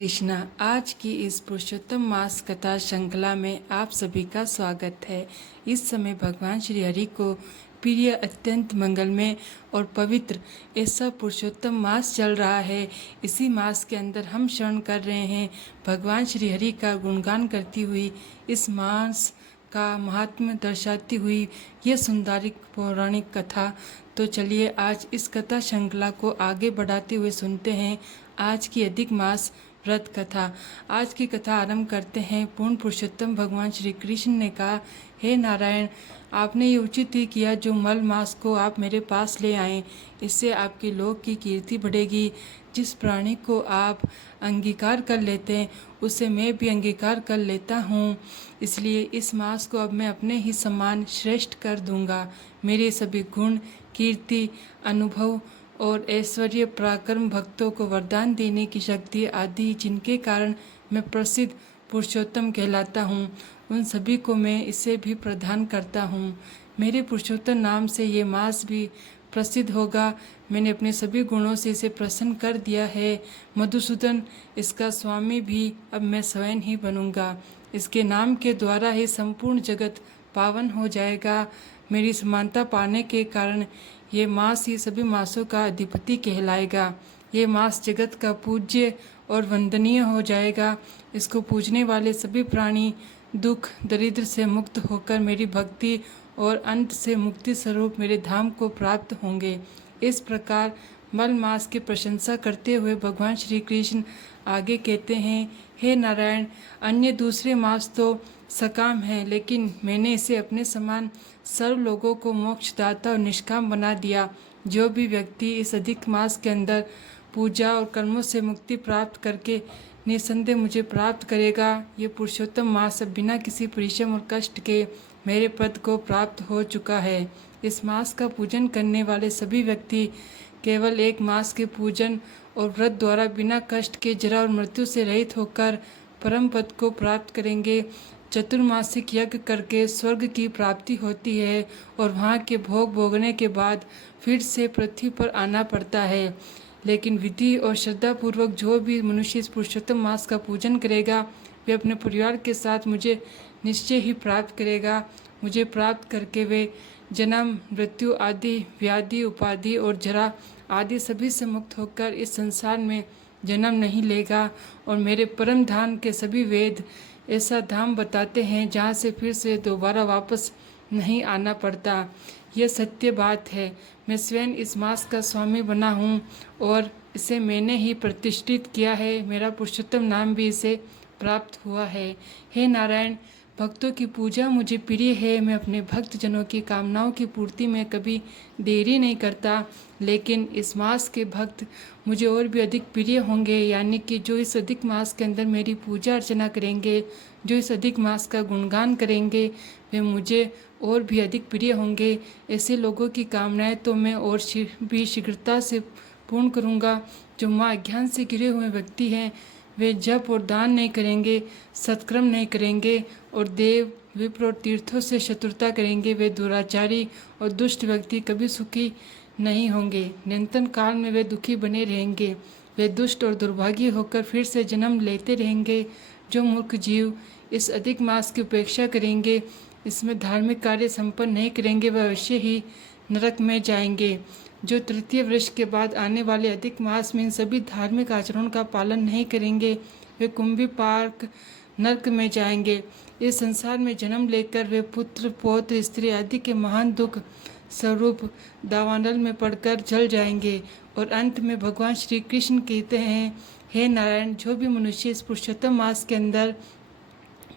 कृष्णा। आज की इस पुरुषोत्तम मास कथा श्रृंखला में आप सभी का स्वागत है। इस समय भगवान श्री हरि को प्रिय, अत्यंत मंगलमय और पवित्र ऐसा पुरुषोत्तम मास चल रहा है। इसी मास के अंदर हम श्रवण कर रहे हैं भगवान श्री हरि का गुणगान करती हुई इस मास का महात्म्य दर्शाती हुई यह सुंदरिक पौराणिक कथा। तो चलिए आज इस कथा श्रृंखला को आगे बढ़ाते हुए सुनते हैं आज की अधिक मास व्रत कथा। आज की कथा आरंभ करते हैं। पूर्ण पुरुषोत्तम भगवान श्री कृष्ण ने कहा, हे नारायण, आपने ये उचित ही किया जो मल मास को आप मेरे पास ले आए। इससे आपकी लोक की कीर्ति बढ़ेगी। जिस प्राणी को आप अंगीकार कर लेते हैं उसे मैं भी अंगीकार कर लेता हूँ। इसलिए इस मास को अब मैं अपने ही समान श्रेष्ठ कर दूंगा। मेरे सभी गुण, कीर्ति, अनुभव और ऐश्वर्य, पराक्रम, भक्तों को वरदान देने की शक्ति आदि जिनके कारण मैं प्रसिद्ध पुरुषोत्तम कहलाता हूँ, उन सभी को मैं इसे भी प्रदान करता हूँ। मेरे पुरुषोत्तम नाम से ये मास भी प्रसिद्ध होगा। मैंने अपने सभी गुणों से इसे प्रसन्न कर दिया है। मधुसूदन इसका स्वामी भी अब मैं स्वयं ही बनूंगा। इसके नाम के द्वारा ही संपूर्ण जगत पावन हो जाएगा। मेरी समानता पाने के कारण ये मास ही सभी मासों का अधिपति कहलाएगा। ये मास जगत का पूज्य और वंदनीय हो जाएगा। इसको पूजने वाले सभी प्राणी दुख दरिद्र से मुक्त होकर मेरी भक्ति और अंत से मुक्ति स्वरूप मेरे धाम को प्राप्त होंगे। इस प्रकार मल मास की प्रशंसा करते हुए भगवान श्री कृष्ण आगे कहते हैं, हे नारायण, अन्य दूसरे मास तो सकाम है, लेकिन मैंने इसे अपने समान सर्व लोगों को मोक्षदाता और निष्काम बना दिया। जो भी व्यक्ति इस अधिक मास के अंदर पूजा और कर्मों से मुक्ति प्राप्त करके निसंदेह मुझे प्राप्त करेगा, ये पुरुषोत्तम मास अब बिना किसी परिश्रम और कष्ट के मेरे पद को प्राप्त हो चुका है। इस मास का पूजन करने वाले सभी व्यक्ति केवल एक मास के पूजन और व्रत द्वारा बिना कष्ट के, जरा और मृत्यु से रहित होकर परम पद को प्राप्त करेंगे। चतुर्मासिक यज्ञ करके स्वर्ग की प्राप्ति होती है और वहाँ के भोग भोगने के बाद फिर से पृथ्वी पर आना पड़ता है। लेकिन विधि और श्रद्धा पूर्वक जो भी मनुष्य इस पुरुषोत्तम मास का पूजन करेगा, वे अपने परिवार के साथ मुझे निश्चय ही प्राप्त करेगा। मुझे प्राप्त करके वे जन्म, मृत्यु आदि, व्याधि, उपाधि और जरा आदि सभी से मुक्त होकर इस संसार में जन्म नहीं लेगा। और मेरे परम धाम के सभी वेद ऐसा धाम बताते हैं जहाँ से फिर से दोबारा वापस नहीं आना पड़ता। यह सत्य बात है। मैं स्वयं इस मास का स्वामी बना हूँ और इसे मैंने ही प्रतिष्ठित किया है। मेरा पुरुषोत्तम नाम भी इसे प्राप्त हुआ है। हे नारायण, भक्तों की पूजा मुझे प्रिय है। मैं अपने भक्त जनों की कामनाओं की पूर्ति में कभी देरी नहीं करता। लेकिन इस मास के भक्त मुझे और भी अधिक प्रिय होंगे, यानी कि जो इस अधिक मास के अंदर मेरी पूजा अर्चना करेंगे, जो इस अधिक मास का गुणगान करेंगे, वे मुझे और भी अधिक प्रिय होंगे। ऐसे लोगों की कामनाएं तो मैं और भी शीघ्रता से पूर्ण करूँगा। जो माँ अज्ञान से घिरे हुए व्यक्ति हैं, वे जप और दान नहीं करेंगे, सत्कर्म नहीं करेंगे और देव, विप्र और तीर्थों से शत्रुता करेंगे, वे दुराचारी और दुष्ट व्यक्ति कभी सुखी नहीं होंगे। निरंतर काल में वे दुखी बने रहेंगे। वे दुष्ट और दुर्भागी होकर फिर से जन्म लेते रहेंगे। जो मूर्ख जीव इस अधिक मास की उपेक्षा करेंगे, इसमें धार्मिक कार्य संपन्न नहीं करेंगे, वह अवश्य ही नरक में जाएंगे। जो तृतीय वर्ष के बाद आने वाले अधिक मास में इन सभी धार्मिक आचरणों का पालन नहीं करेंगे, वे कुंभी पार्क नरक में जाएंगे। इस संसार में जन्म लेकर वे पुत्र, पौत्र, स्त्री आदि के महान दुख स्वरूप दावानल में पड़कर जल जाएंगे। और अंत में भगवान श्री कृष्ण कहते हैं, हे नारायण, जो भी मनुष्य इस पुरुषोत्तम मास के अंदर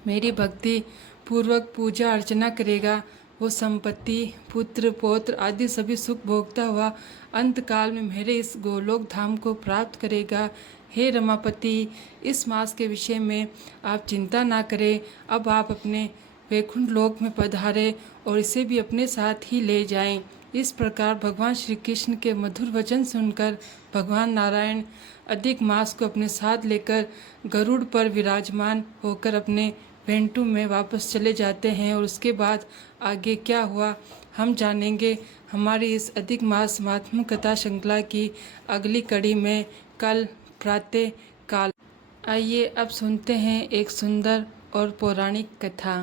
मेरी भक्ति पूर्वक पूजा अर्चना करेगा, वो संपत्ति, पुत्र, पौत्र आदि सभी सुख भोगता हुआ अंत काल में मेरे इस गोलोक धाम को प्राप्त करेगा। हे रमापति, इस मास के विषय में आप चिंता ना करें। अब आप अपने वैकुंठ लोक में पधारें और इसे भी अपने साथ ही ले जाएं। इस प्रकार भगवान श्री कृष्ण के मधुर वचन सुनकर भगवान नारायण अधिक मास को अपने साथ लेकर गरुड़ पर विराजमान होकर अपने वेंटू में वापस चले जाते हैं। और उसके बाद आगे क्या हुआ हम जानेंगे हमारी इस अधिक मास महात्म्य कथा श्रृंखला की अगली कड़ी में कल प्रातः काल। आइए अब सुनते हैं एक सुंदर और पौराणिक कथा।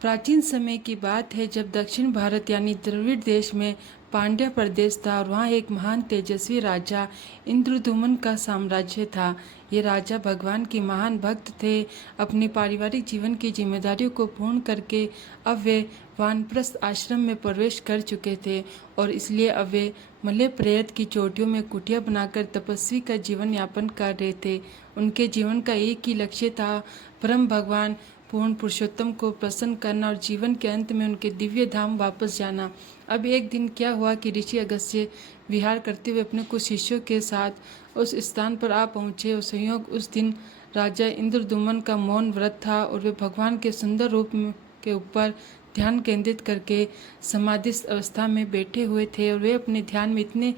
प्राचीन समय की बात है जब दक्षिण भारत यानी द्रविड़ देश में पांड्य प्रदेश था और वहाँ एक महान तेजस्वी राजा इंद्रदुमन का साम्राज्य था। ये राजा भगवान के महान भक्त थे। अपनी पारिवारिक जीवन की जिम्मेदारियों को पूर्ण करके अब वे वानप्रस्थ आश्रम में प्रवेश कर चुके थे और इसलिए अब वे मलय पर्वत की चोटियों में कुटिया बनाकर तपस्वी का जीवन यापन कर रहे थे। उनके जीवन का एक ही लक्ष्य था, परम भगवान पूर्ण पुरुषोत्तम को प्रसन्न करना और जीवन के अंत में उनके दिव्य धाम वापस जाना। अब एक दिन क्या हुआ कि ऋषि अगस्त्य विहार करते हुए अपने कुछ शिष्यों के साथ उस स्थान पर आ पहुँचे और संयोग उस दिन राजा इंद्रदुमन का मौन व्रत था और वे भगवान के सुंदर रूप के ऊपर ध्यान केंद्रित करके समाधिस्थ अवस्था में बैठे हुए थे और वे अपने ध्यान में इतने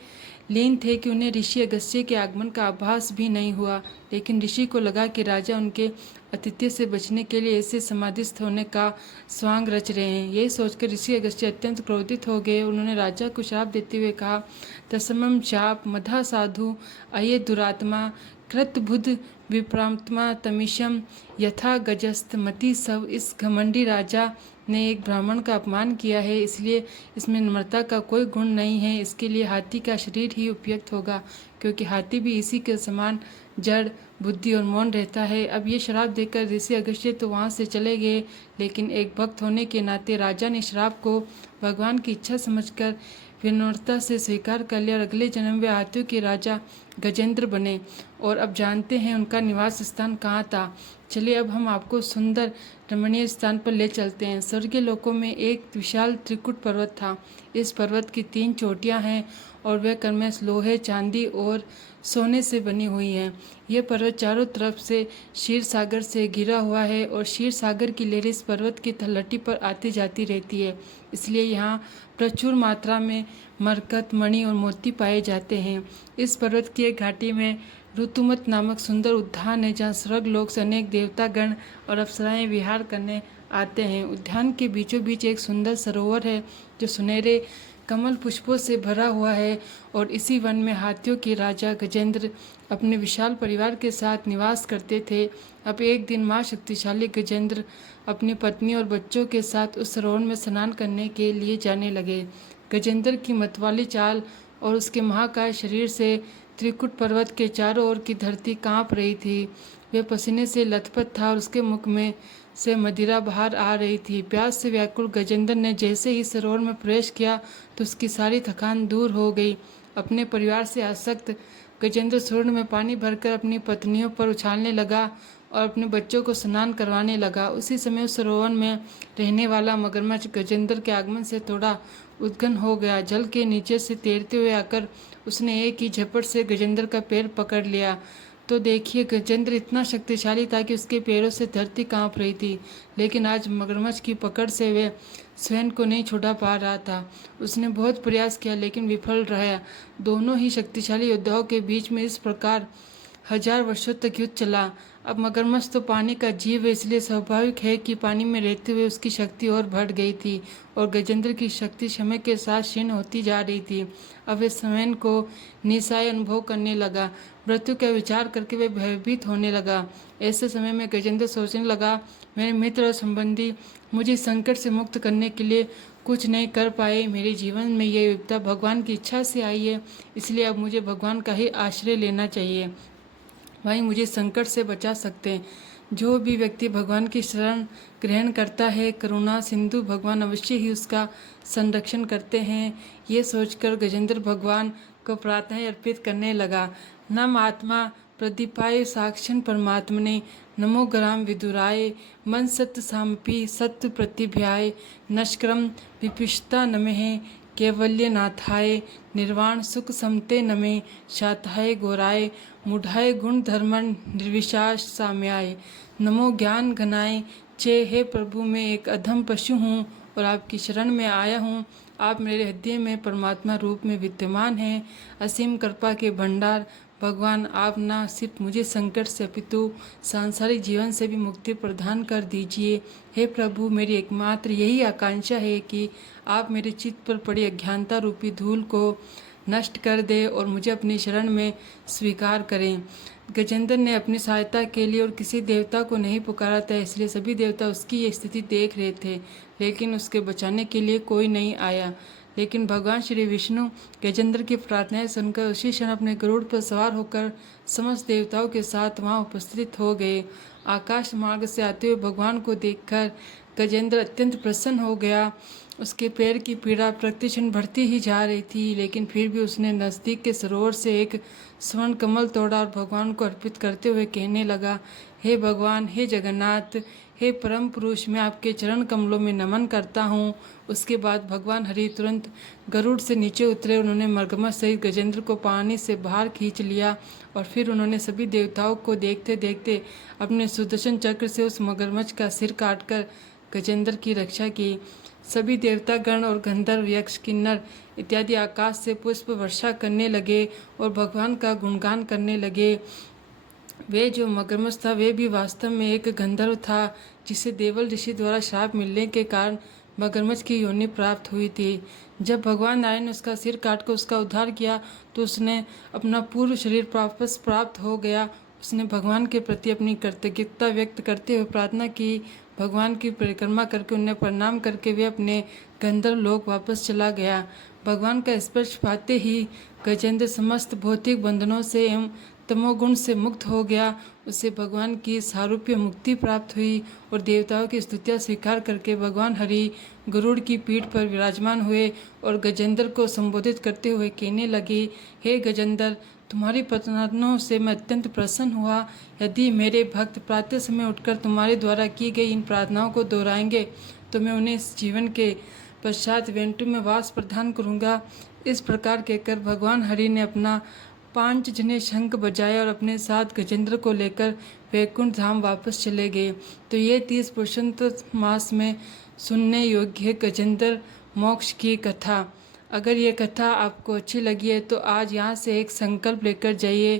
लीन थे कि उन्हें ऋषि अगस्त्य के आगमन का आभास भी नहीं हुआ। लेकिन ऋषि को लगा कि राजा उनके आतिथ्य से बचने के लिए ऐसे समाधिस्थ होने का स्वांग रच रहे हैं। यही सोचकर ऋषि अगस्त्य अत्यंत क्रोधित हो गए। उन्होंने राजा को श्राप देते हुए कहा, तस्मम शाप मधा साधु अये दुरात्मा कृत बुद्ध विप्रात्मा तमिशम यथा गजस्त मति सब। इस घमंडी राजा ने एक ब्राह्मण का अपमान किया है, इसलिए इसमें नम्रता का कोई गुण नहीं है। इसके लिए हाथी का शरीर ही उपयुक्त होगा, क्योंकि हाथी भी इसी के समान जड़ बुद्धि और मौन रहता है। अब ये श्राप देकर ऋषि अगस्त्य तो वहाँ से चले गए, लेकिन एक भक्त होने के नाते राजा ने श्राप को भगवान की इच्छा समझकर विनम्रता से स्वीकार कर लिया और अगले जन्म में हाथियों के राजा गजेंद्र बने। और अब जानते हैं उनका निवास स्थान कहाँ था। चलिए अब हम आपको सुंदर रमणीय स्थान पर ले चलते हैं। स्वर्गीय लोकों में एक विशाल त्रिकुट पर्वत था। इस पर्वत की 3 चोटियां हैं और वे क्रमश लोहे, चांदी और सोने से बनी हुई हैं। यह पर्वत चारों तरफ से क्षीर सागर से घिरा हुआ है और क्षीर सागर की लहरें इस पर्वत की तलहटी पर आती जाती रहती है। इसलिए यहाँ प्रचुर मात्रा में मरकत, मणि और मोती पाए जाते हैं। इस पर्वत की एक घाटी में ऋतुमत नामक सुंदर उद्यान है, जहाँ स्वर्ग लोक से अनेक देवतागण और अप्सराएं विहार करने आते हैं। उद्यान के बीचों बीच एक सुंदर सरोवर है जो सुनहरे कमल पुष्पों से भरा हुआ है और इसी वन में हाथियों के राजा गजेंद्र अपने विशाल परिवार के साथ निवास करते थे। अब एक दिन मां शक्तिशाली गजेंद्र अपनी पत्नी और बच्चों के साथ उस सरोवर में स्नान करने के लिए जाने लगे। गजेंद्र की मतवाली चाल और उसके महाकाय शरीर से त्रिकुट पर्वत के चारों ओर की धरती कांप रही थी। वह पसीने से लथपथ था और उसके मुख में से मदिरा बाहर आ रही थी। प्यास से व्याकुल गजेंद्र ने जैसे ही सरोवर में प्रवेश किया तो उसकी सारी थकान दूर हो गई। अपने परिवार से आसक्त गजेंद्र सरोवर में पानी भरकर अपनी पत्नियों पर उछालने लगा और अपने बच्चों को स्नान करवाने लगा। उसी समय उस सरोवर में रहने वाला मगरमच्छ गजेंद्र के आगमन से थोड़ा उद्विग्न हो गया। जल के नीचे से तैरते हुए आकर उसने एक ही झपट से गजेंद्र का पैर पकड़ लिया। तो देखिए, गजेंद्र इतना शक्तिशाली था कि उसके पैरों से धरती कांप रही थी, लेकिन आज मगरमच्छ की पकड़ से वह स्वयं को नहीं छुड़ा पा रहा था। उसने बहुत प्रयास किया लेकिन विफल रहा। दोनों ही शक्तिशाली योद्धाओं के बीच में इस प्रकार 1000 वर्षों तक युद्ध चला। अब मगरमच्छ तो पानी का जीव है, इसलिए स्वाभाविक है कि पानी में रहते हुए उसकी शक्ति और बढ़ गई थी और गजेंद्र की शक्ति समय के साथ क्षीण होती जा रही थी। अब वह स्वयं को निस्सहाय अनुभव करने लगा। मृत्यु का विचार करके वह भयभीत होने लगा। ऐसे समय में गजेंद्र सोचने लगा, मेरे मित्र और संबंधी मुझे संकट से मुक्त करने के लिए कुछ नहीं कर पाए। मेरे जीवन में यह विपदा भगवान की इच्छा से आई है, इसलिए अब मुझे भगवान का ही आश्रय लेना चाहिए। वहीं मुझे संकट से बचा सकते हैं। जो भी व्यक्ति भगवान की शरण ग्रहण करता है, करुणा सिंधु भगवान अवश्य ही उसका संरक्षण करते हैं। ये सोचकर गजेंद्र भगवान को प्रार्थनाएं अर्पित करने लगा। नम आत्मा प्रदीपाय साक्षण परमात्मने नमो ग्राम विदुराय मन सत्य सामपी सत्य प्रतिभ्याय नष्क्रम विपिष्टा नमः कैवल्यनाथाय निर्वाण सुख समते नमे शाताय गोराय मुढ़ाय गुण धर्मन निर्विशास साम्याय नमो ज्ञान घनाय चे। हे प्रभु, मैं एक अधम पशु हूँ और आपकी शरण में आया हूँ। आप मेरे हृदय में परमात्मा रूप में विद्यमान हैं। असीम कृपा के भंडार भगवान, आप न सिर्फ मुझे संकट से अपितु सांसारिक जीवन से भी मुक्ति प्रदान कर दीजिए। हे प्रभु, मेरी एकमात्र यही आकांक्षा है कि आप मेरे चित्त पर पड़ी अज्ञानता रूपी धूल को नष्ट कर दे और मुझे अपनी शरण में स्वीकार करें। गजेंद्र ने अपनी सहायता के लिए और किसी देवता को नहीं पुकारा था, इसलिए सभी देवता उसकी ये स्थिति देख रहे थे, लेकिन उसके बचाने के लिए कोई नहीं आया। लेकिन भगवान श्री विष्णु गजेंद्र की प्रार्थनाएं सुनकर उसी क्षण अपने गरुड़ पर सवार होकर समस्त देवताओं के साथ वहां उपस्थित हो गए। आकाश मार्ग से आते हुए भगवान को देखकर गजेंद्र अत्यंत प्रसन्न हो गया। उसके पैर की पीड़ा प्रतिक्षण बढ़ती ही जा रही थी, लेकिन फिर भी उसने नज़दीक के सरोवर से एक स्वर्ण कमल तोड़ा और भगवान को अर्पित करते हुए कहने लगा, हे भगवान, हे जगन्नाथ, हे परम पुरुष, मैं आपके चरण कमलों में नमन करता हूँ। उसके बाद भगवान हरि तुरंत गरुड़ से नीचे उतरे। उन्होंने मगरमच्छ सहित गजेंद्र को पानी से बाहर खींच लिया और फिर उन्होंने सभी देवताओं को देखते देखते अपने सुदर्शन चक्र से उस मगरमच्छ का सिर काटकर गजेंद्र की रक्षा की। सभी देवतागण और गंधर्व, यक्ष, किन्नर इत्यादि आकाश से पुष्प वर्षा करने लगे और भगवान का गुणगान करने लगे। वे जो मगरमच्छ था वे भी वास्तव में एक गंधर्व था, जिसे देवल ऋषि द्वारा श्राप मिलने के कारण मगरमच्छ की योनि प्राप्त हुई थी। जब भगवान नारायण ने उसका सिर काटकर उसका उद्धार किया तो उसने अपना पूर्व शरीर वापस प्राप्त हो गया। उसने भगवान के प्रति अपनी कृतज्ञता व्यक्त करते हुए प्रार्थना की। भगवान की परिक्रमा करके उन्हें प्रणाम करके वे अपने गंधर्व लोक वापस चला गया। भगवान का स्पर्श पाते ही गजेंद्र समस्त भौतिक बंधनों से एवं तमोगुण से मुक्त हो गया। उसे भगवान की सारूप्य मुक्ति प्राप्त हुई और देवताओं की स्तुतियां स्वीकार करके भगवान हरि गरुड़ की पीठ पर विराजमान हुए और गजेंद्र को संबोधित करते हुए कहने लगे, हे गजेंद्र, तुम्हारी प्रार्थनाओं से मैं अत्यंत प्रसन्न हुआ। यदि मेरे भक्त प्रातः समय उठकर तुम्हारे द्वारा की गई इन प्रार्थनाओं को दोहराएंगे तो मैं उन्हें इस जीवन के पश्चात वैकुंठ में वास प्रदान करूँगा। इस प्रकार कहकर भगवान हरि ने अपना 5 जने शंख बजाए और अपने साथ गजेंद्र को लेकर वैकुंठ धाम वापस चले गए। तो ये 30 पुरुषोत्तम मास में सुनने योग्य गजेंद्र मोक्ष की कथा। अगर ये कथा आपको अच्छी लगी है तो आज यहाँ से एक संकल्प लेकर जाइए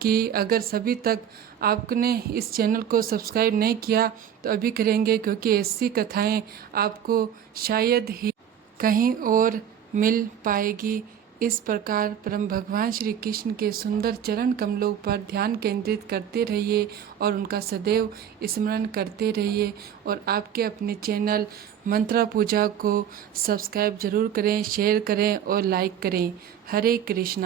कि अगर सभी तक आपने इस चैनल को सब्सक्राइब नहीं किया तो अभी करेंगे, क्योंकि ऐसी कथाएं आपको शायद ही कहीं और मिल पाएगी। इस प्रकार परम भगवान श्री कृष्ण के सुंदर चरण कमलों पर ध्यान केंद्रित करते रहिए और उनका सदैव स्मरण करते रहिए और आपके अपने चैनल मंत्रा पूजा को सब्सक्राइब जरूर करें, शेयर करें और लाइक करें। हरे कृष्णा।